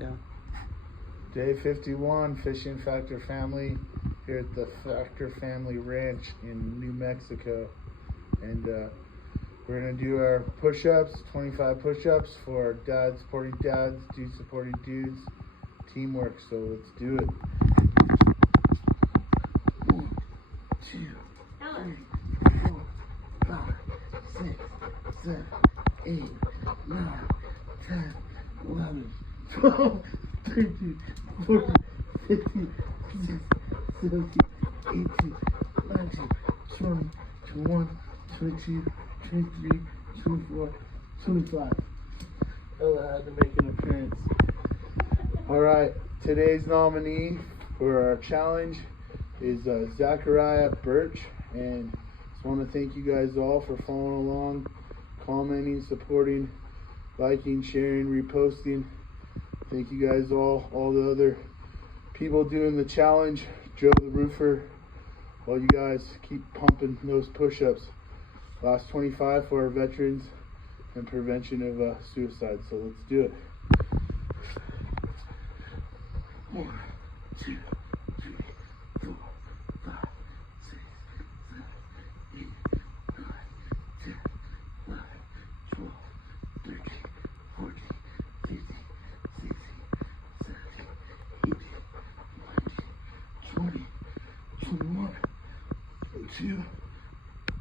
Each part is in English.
Go. Day 51, Fishing Factor Family here at the Factor Family Ranch in New Mexico. And we're going to do our push-ups, 25 push-ups for our dad supporting dads, dude supporting dudes, teamwork. So let's do it. 1, 2, 3, 4, 5, 6, 7, 8, 9, 10, 11, 12, 13, 14, 15, 16, 17, 18, 19, 20, 21, 22, 23, 24, 25. Ella had to make an appearance. Alright, today's nominee for our challenge is Zachariah Birch, and just want to thank you guys all for following along, commenting, supporting, liking, sharing, reposting. Thank you guys all the other people doing the challenge, Joe the Roofer, while you guys keep pumping those push-ups. Last 25 for our veterans and prevention of suicide. So let's do it. 1, 2, 3, 4, 5, 6, 7, 8, 9, 10, 11, 12, 13, 14, 15, 16, 17, 18, 19, 20, 21, 22,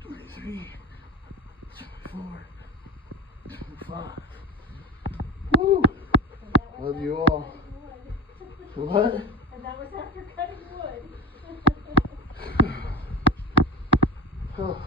23, 24, 25. Woo! Love you all. What? And that was after cutting wood. Oh.